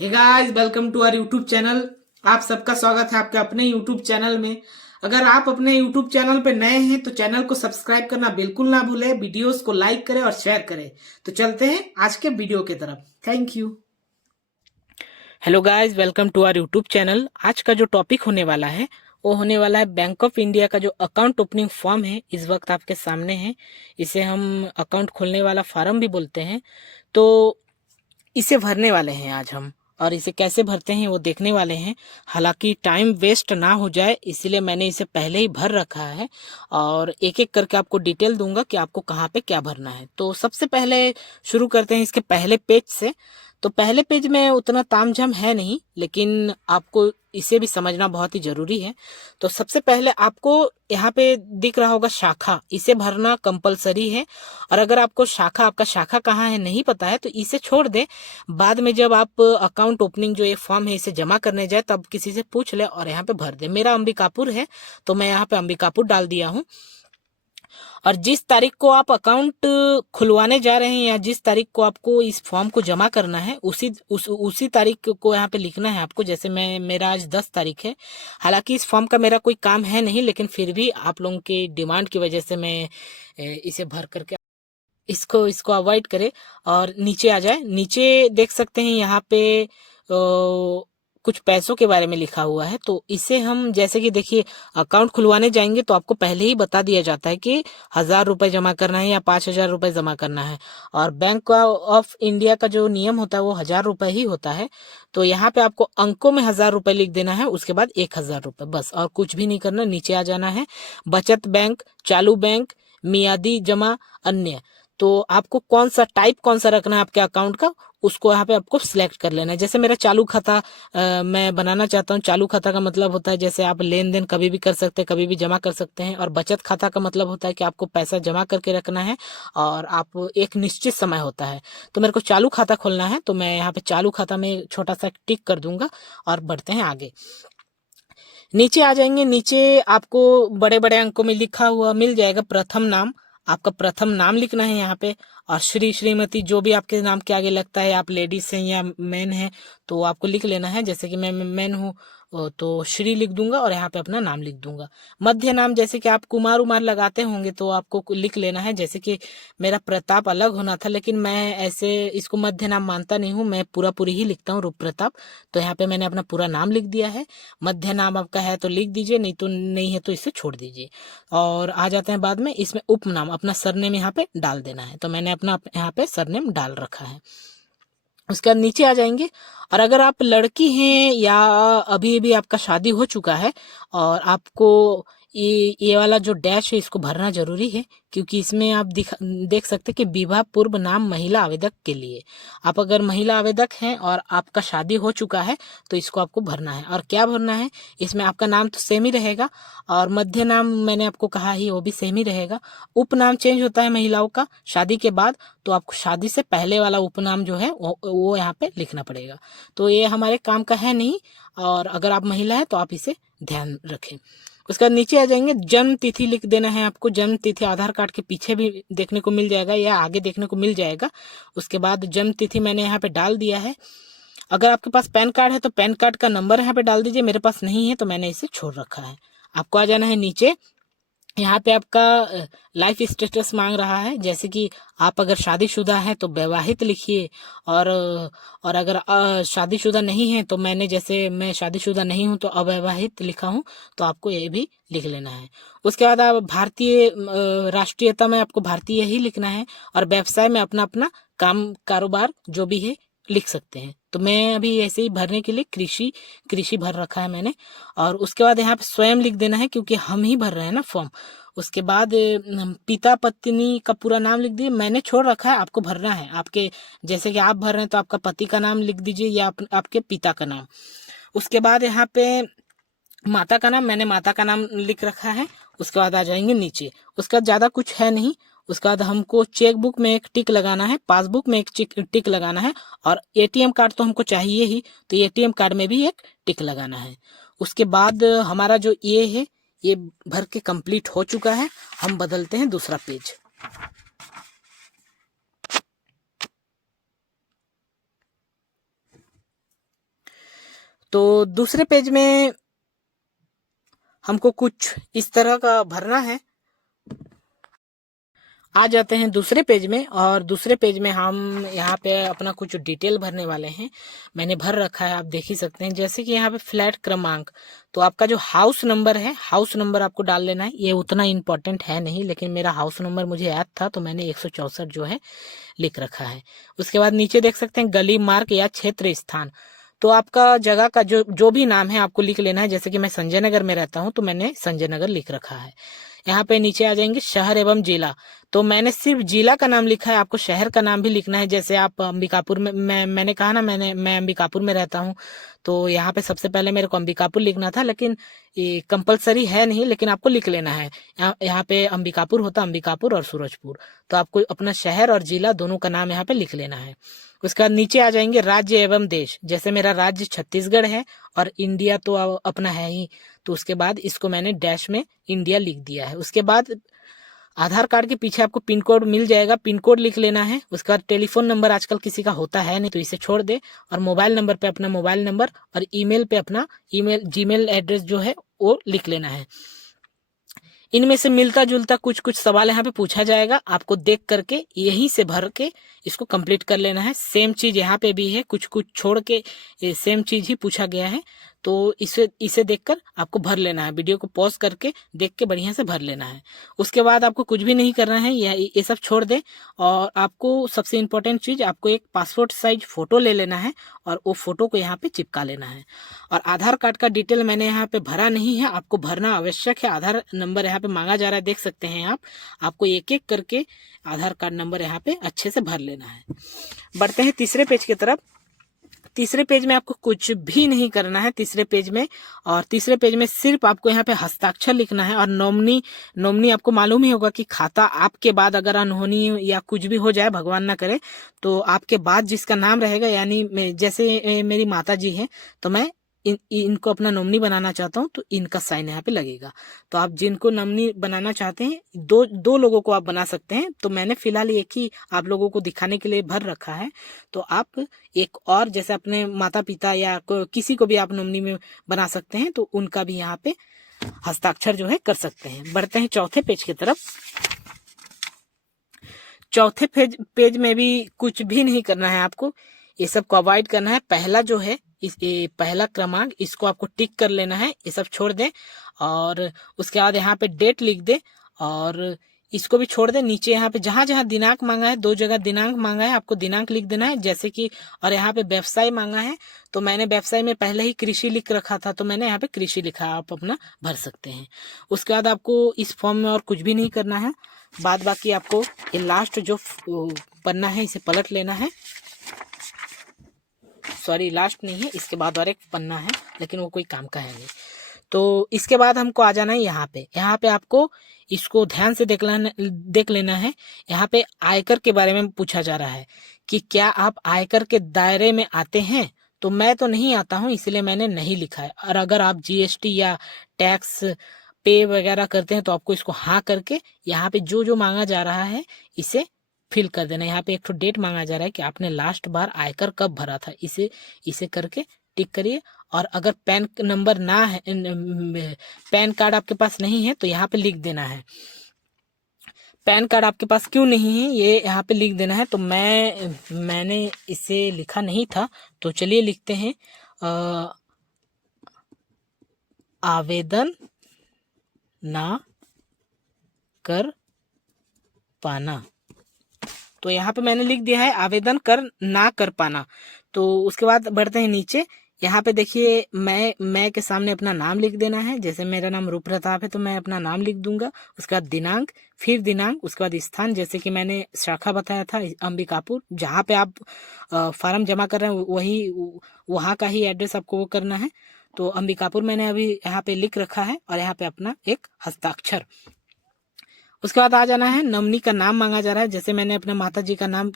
Hey guys, welcome to our YouTube channel. आप सबका स्वागत है आपके अपने यूट्यूब चैनल में। अगर आप अपने यूट्यूब चैनल पे नए हैं तो चैनल को सब्सक्राइब करना बिल्कुल ना भूलें, वीडियोस को लाइक करें और शेयर करें। तो चलते हैं आज के वीडियो की तरफ। Thank you. Hello guys, welcome to our YouTube channel. आज का जो टॉपिक होने वाला है वो होने वाला है बैंक ऑफ इंडिया का जो अकाउंट ओपनिंग फॉर्म है, इस वक्त आपके सामने है। इसे हम अकाउंट खोलने वाला फार्म भी बोलते हैं। तो इसे भरने वाले हैं आज हम, और इसे कैसे भरते हैं वो देखने वाले हैं। हालांकि टाइम वेस्ट ना हो जाए इसीलिए मैंने इसे पहले ही भर रखा है, और एक एक करके आपको डिटेल दूंगा कि आपको कहाँ पे क्या भरना है। तो सबसे पहले शुरू करते हैं इसके पहले पेज से। तो पहले पेज में उतना तामझाम है नहीं, लेकिन आपको इसे भी समझना बहुत ही जरूरी है। तो सबसे पहले आपको यहाँ पे दिख रहा होगा शाखा, इसे भरना कंपलसरी है। और अगर आपको आपका शाखा कहाँ है नहीं पता है तो इसे छोड़ दे। बाद में जब आप अकाउंट ओपनिंग जो ये फॉर्म है इसे जमा करने जाए तब किसी से पूछ ले और यहाँ पे भर दे। मेरा अंबिकापुर है तो मैं यहाँ पे अंबिकापुर डाल दिया हूँ। और जिस तारीख को आप अकाउंट खुलवाने जा रहे हैं या जिस तारीख को आपको इस फॉर्म को जमा करना है उसी तारीख को यहाँ पे लिखना है आपको। जैसे मेरा आज 10 तारीख है। हालांकि इस फॉर्म का मेरा कोई काम है नहीं, लेकिन फिर भी आप लोगों की डिमांड की वजह से मैं इसे भर करके इसको इसको अवॉइड करें। और नीचे आ जाए, नीचे देख सकते हैं यहाँ पे कुछ पैसों के बारे में लिखा हुआ है। तो इसे हम जैसे कि देखिए, अकाउंट खुलवाने जाएंगे तो आपको पहले ही बता दिया जाता है कि 1,000 रुपए जमा करना है या 5,000 रुपए जमा करना है। और बैंक ऑफ इंडिया का जो नियम होता है वो 1,000 रुपए ही होता है। तो यहाँ पे आपको अंकों में 1,000 रुपए लिख देना है, उसके बाद 1,000 रुपए, बस और कुछ भी नहीं करना। नीचे आ जाना है, बचत बैंक, चालू बैंक, मियादी जमा, अन्य। तो आपको कौन सा रखना है आपके अकाउंट का, उसको यहाँ पे आपको सिलेक्ट कर लेना है। जैसे मेरा चालू खाता मैं बनाना चाहता हूँ। चालू खाता का मतलब होता है जैसे आप लेन देन कभी भी कर सकते हैं, कभी भी जमा कर सकते हैं। और बचत खाता का मतलब होता है कि आपको पैसा जमा करके रखना है और आप एक निश्चित समय होता है। तो मेरे को चालू खाता खोलना है तो मैं यहाँ पे चालू खाता में छोटा सा टिक कर दूंगा और बढ़ते हैं आगे। नीचे आ जाएंगे, नीचे आपको बड़े बड़े अंकों में लिखा हुआ मिल जाएगा प्रथम नाम। आपका प्रथम नाम लिखना है यहाँ पे। और श्री श्रीमती जो भी आपके नाम के आगे लगता है, आप लेडीज हैं या मैन है तो आपको लिख लेना है। जैसे कि मैं मैन हूँ तो श्री लिख दूंगा और यहाँ पे अपना नाम लिख दूंगा। मध्य नाम जैसे कि आप कुमार उमार लगाते होंगे तो आपको लिख लेना है। जैसे कि मेरा प्रताप अलग होना था, लेकिन मैं ऐसे इसको मध्य नाम मानता नहीं हूँ, मैं पूरा पूरी ही लिखता हूँ, रूप प्रताप। तो यहाँ पे मैंने अपना पूरा नाम लिख दिया है। मध्य नाम आपका है तो लिख दीजिए, नहीं तो नहीं है तो इसे छोड़ दीजिए। और आ जाते हैं बाद में, इसमें उपनाम अपना सरनेम यहाँ पे डाल देना है। तो मैंने अपना यहाँ पे सरनेम डाल रखा है। उसके बाद नीचे आ जाएंगे। और अगर आप लड़की हैं या अभी अभी आपका शादी हो चुका है और आपको ये वाला जो डैश है इसको भरना जरूरी है, क्योंकि इसमें आप देख सकते हैं कि विवाह पूर्व नाम महिला आवेदक के लिए। आप अगर महिला आवेदक हैं और आपका शादी हो चुका है तो इसको आपको भरना है। और क्या भरना है, इसमें आपका नाम तो सेम ही रहेगा और मध्य नाम मैंने आपको कहा ही वो भी सेम ही रहेगा। उपनाम चेंज होता है महिलाओं का शादी के बाद, तो आपको शादी से पहले वाला उपनाम जो है वो यहाँ पे लिखना पड़ेगा। तो ये हमारे काम का है नहीं, और अगर आप महिला है तो आप इसे ध्यान रखें। उसके बाद नीचे आ जाएंगे, जन्म तिथि लिख देना है आपको। जन्म तिथि आधार कार्ड के पीछे भी देखने को मिल जाएगा या आगे देखने को मिल जाएगा। उसके बाद जन्म तिथि मैंने यहाँ पे डाल दिया है। अगर आपके पास पैन कार्ड है तो पैन कार्ड का नंबर यहाँ पे डाल दीजिए, मेरे पास नहीं है तो मैंने इसे छोड़ रखा है। आपको आ जाना है नीचे। यहाँ पे आपका लाइफ स्टेटस मांग रहा है, जैसे कि आप अगर शादीशुदा हैं तो वैवाहित लिखिए। और अगर शादीशुदा नहीं है तो जैसे मैं शादीशुदा नहीं हूं तो अवैवाहित लिखा हूं, तो आपको ये भी लिख लेना है। उसके बाद आप भारतीय राष्ट्रीयता में आपको भारतीय ही लिखना है। और व्यवसाय में अपना अपना काम कारोबार जो भी है लिख सकते हैं। तो मैं अभी ऐसे ही भरने के लिए कृषि कृषि भर रखा है मैंने। और उसके बाद यहाँ पे स्वयं लिख देना है, क्योंकि हम ही भर रहे हैं ना फॉर्म। उसके बाद पिता पत्नी का पूरा नाम लिख दिए, मैंने छोड़ रखा है, आपको भरना है। आपके जैसे कि आप भर रहे हैं तो आपका पति का नाम लिख दीजिए या आपके पिता का नाम। उसके बाद यहाँ पे माता का नाम, मैंने माता का नाम लिख रखा है। उसके बाद आ जाएंगे नीचे। उसके बाद ज्यादा कुछ है नहीं। उसके बाद हमको चेक बुक में एक टिक लगाना है, पासबुक में एक टिक लगाना है, और एटीएम कार्ड तो हमको चाहिए ही, तो एटीएम कार्ड में भी एक टिक लगाना है। उसके बाद हमारा जो ये है ये भर के कंप्लीट हो चुका है। हम बदलते हैं दूसरा पेज। तो दूसरे पेज में हमको कुछ इस तरह का भरना है। आ जाते हैं दूसरे पेज में, और दूसरे पेज में हम यहाँ पे अपना कुछ डिटेल भरने वाले हैं। मैंने भर रखा है, आप देख ही सकते हैं। जैसे कि यहाँ पे फ्लैट क्रमांक, तो आपका जो हाउस नंबर है, हाउस नंबर आपको डाल लेना है। ये उतना इम्पोर्टेंट है नहीं, लेकिन मेरा हाउस नंबर मुझे याद था तो मैंने 164 जो है लिख रखा है। उसके बाद नीचे देख सकते हैं गली, मार्ग या क्षेत्र स्थान, तो आपका जगह का जो जो भी नाम है आपको लिख लेना है। जैसे कि मैं संजय नगर में रहता हूँ तो मैंने संजय नगर लिख रखा है। यहाँ पे नीचे आ जाएंगे शहर एवं जिला, तो मैंने सिर्फ जिला का नाम लिखा है, आपको शहर का नाम भी लिखना है। जैसे आप अंबिकापुर में, मैंने कहा ना मैं अंबिकापुर में रहता हूँ, तो यहाँ पे सबसे पहले मेरे को अंबिकापुर लिखना था, लेकिन ये कंपलसरी है नहीं, लेकिन आपको लिख लेना है। यहाँ पे अंबिकापुर होता, अंबिकापुर और सूरजपुर, तो आपको अपना शहर और जिला दोनों का नाम यहाँ पे लिख लेना है। उसके बाद नीचे आ जाएंगे राज्य एवं देश। जैसे मेरा राज्य छत्तीसगढ़ है और इंडिया तो अपना है ही, तो उसके बाद इसको मैंने डैश में इंडिया लिख दिया है। उसके बाद आधार कार्ड के पीछे आपको पिन कोड मिल जाएगा, पिन कोड लिख लेना है। उसके बाद टेलीफोन नंबर आजकल किसी का होता है नहीं तो इसे छोड़ दे, और मोबाइल नंबर पे अपना मोबाइल नंबर, और ईमेल पे अपना ईमेल जीमेल एड्रेस जो है वो लिख लेना है। इनमें से मिलता जुलता कुछ कुछ सवाल यहाँ पे पूछा जाएगा, आपको देख करके यहीं से भर के इसको कंप्लीट कर लेना है। सेम चीज यहाँ पे भी है, कुछ कुछ छोड़ के सेम चीज ही पूछा गया है, तो इसे देखकर आपको भर लेना है। वीडियो को पॉज करके देख के बढ़िया से भर लेना है। उसके बाद आपको कुछ भी नहीं करना है, ये सब छोड़ दे। और आपको सबसे इम्पोर्टेंट चीज, आपको एक पासपोर्ट साइज फोटो ले लेना है और वो फोटो को यहाँ पे चिपका लेना है। और आधार कार्ड का डिटेल मैंने यहाँ पे भरा नहीं है, आपको भरना आवश्यक है। आधार नंबर यहाँ पे मांगा जा रहा है, देख सकते हैं आप। आपको एक एक करके आधार कार्ड नंबर यहाँ पे अच्छे से भर लेना है। बढ़ते हैं तीसरे पेज की तरफ। तीसरे पेज में आपको कुछ भी नहीं करना है तीसरे पेज में, और तीसरे पेज में सिर्फ आपको यहाँ पे हस्ताक्षर लिखना है। और नॉमिनी आपको मालूम ही होगा कि खाता आपके बाद अगर अनहोनी या कुछ भी हो जाए, भगवान ना करे, तो आपके बाद जिसका नाम रहेगा, यानी जैसे मेरी माता जी है, तो मैं इनको अपना नॉमिनी बनाना चाहता हूँ, तो इनका साइन यहाँ पे लगेगा। तो आप जिनको नॉमिनी बनाना चाहते हैं, दो लोगों को आप बना सकते हैं। तो मैंने फिलहाल एक ही आप लोगों को दिखाने के लिए भर रखा है, तो आप एक और जैसे अपने माता पिता या किसी को भी आप नॉमिनी में बना सकते हैं, तो उनका भी यहाँ पे हस्ताक्षर जो है कर सकते हैं। बढ़ते हैं चौथे पेज की तरफ। चौथे पेज में भी कुछ भी नहीं करना है आपको, ये सब को अवॉइड करना है। पहला जो है पहला क्रमांक, इसको आपको टिक कर लेना है, ये सब छोड़ दें। और उसके बाद यहाँ पे डेट लिख दे और इसको भी छोड़ दे। नीचे यहाँ पे जहां जहां दिनांक मांगा है, 2 जगह दिनांक मांगा है, आपको दिनांक लिख देना है। जैसे कि, और यहाँ पे व्यवसाय मांगा है, तो मैंने व्यवसाय में पहले ही कृषि लिख रखा था, तो मैंने यहाँ पे कृषि लिखा, आप अपना भर सकते हैं। उसके बाद आपको इस फॉर्म में और कुछ भी नहीं करना है। बाद बाकी आपको ये लास्ट जो पन्ना है इसे पलट लेना है। सॉरी, लास्ट नहीं है, इसके बाद और एक पन्ना है, लेकिन वो कोई काम का है नहीं। तो इसके बाद हमको आ जाना है यहाँ पे आपको इसको ध्यान से देख लेना है। यहाँ पे आयकर के बारे में पूछा जा रहा है कि क्या आप आयकर के दायरे में आते हैं, तो मैं तो नहीं आता हूँ, इसलिए मैंने नहीं लिखा है। और अगर आप जीएसटी या टैक्स पे वगैरह करते हैं, तो आपको इसको हाँ करके यहाँ पे जो जो मांगा जा रहा है इसे फिल कर देना। यहाँ पे एक तो डेट मांगा जा रहा है कि आपने लास्ट बार आयकर कब भरा था, इसे करके टिक करिए। और अगर पैन नंबर ना है, पैन कार्ड आपके पास नहीं है, तो यहाँ पे लिख देना है। पैन कार्ड आपके पास क्यों नहीं है ये यहाँ पे लिख देना है। तो मैंने इसे लिखा नहीं था, तो चलिए लिखते हैं आवेदन ना कर पाना। तो यहाँ पे मैंने लिख दिया है आवेदन ना कर पाना। तो उसके बाद बढ़ते हैं नीचे। यहाँ पे देखिए मैं के सामने अपना नाम लिख देना है। जैसे मेरा नाम रूप प्रताप है, तो मैं अपना नाम लिख दूंगा। उसके बाद दिनांक, फिर दिनांक, उसके बाद स्थान, जैसे कि मैंने शाखा बताया था अंबिकापुर, जहाँ पे आप फार्म जमा कर रहे हैं वहाँ का ही एड्रेस आपको वो करना है। तो अंबिकापुर मैंने अभी यहाँ पे लिख रखा है, और यहाँ पे अपना एक हस्ताक्षर। उसके बाद आ जाना है, नॉमिनी का नाम मांगा जा रहा है। जैसे मैंने अपने माता जी का नाम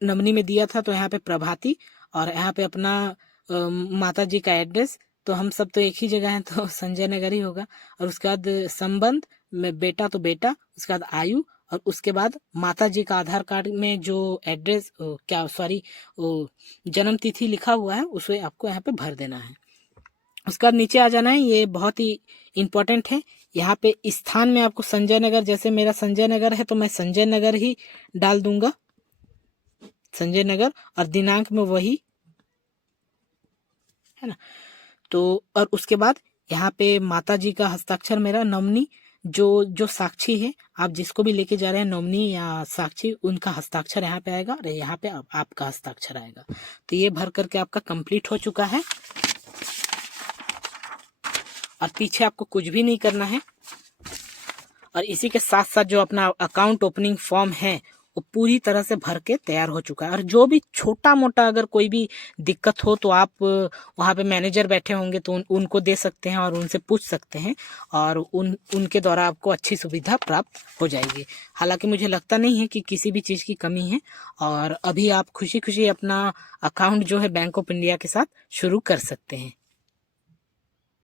नॉमिनी में दिया था, तो यहाँ पे प्रभाती, और यहाँ पे अपना माता जी का एड्रेस, तो हम सब तो एक ही जगह हैं, तो संजय नगर ही होगा। और उसके बाद संबंध में बेटा तो बेटा, उसके बाद आयु, और उसके बाद माता जी का आधार कार्ड में जो एड्रेस जन्म तिथि लिखा हुआ है उसे आपको यहाँ पे भर देना है। उसके बाद नीचे आ जाना है, ये बहुत ही इम्पोर्टेंट है। यहाँ पे स्थान में आपको संजय नगर, जैसे मेरा संजय नगर है तो मैं संजय नगर ही डाल दूंगा, संजय नगर, और दिनांक में वही है ना। तो और उसके बाद यहाँ पे माता जी का हस्ताक्षर, मेरा नॉमिनी जो साक्षी है, आप जिसको भी लेके जा रहे हैं नॉमिनी या साक्षी, उनका हस्ताक्षर यहाँ पे आएगा और यहाँ पे आपका हस्ताक्षर आएगा। तो ये भर करके आपका कंप्लीट हो चुका है और पीछे आपको कुछ भी नहीं करना है। और इसी के साथ साथ जो अपना अकाउंट ओपनिंग फॉर्म है वो पूरी तरह से भर के तैयार हो चुका है। और जो भी छोटा मोटा अगर कोई भी दिक्कत हो तो आप वहाँ पे मैनेजर बैठे होंगे तो उनको दे सकते हैं और उनसे पूछ सकते हैं और उनके द्वारा आपको अच्छी सुविधा प्राप्त हो जाएगी। हालांकि मुझे लगता नहीं है कि किसी भी चीज़ की कमी है और अभी आप खुशी खुशी अपना अकाउंट जो है बैंक ऑफ इंडिया के साथ शुरू कर सकते हैं।